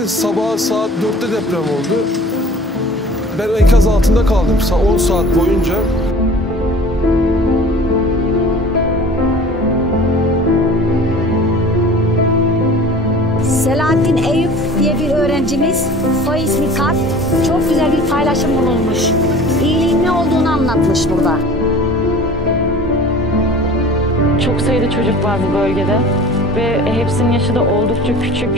Cumartesi sabahı saat 4'te deprem oldu. Ben enkaz altında kaldım 10 saat boyunca. Selahattin Eyüp diye bir öğrencimiz, soy ismi Kat, çok güzel bir paylaşım bulunmuş. İyiliğin ne olduğunu anlatmış burada. Çok sayıda çocuk var bu bölgede ve hepsinin yaşı da oldukça küçük.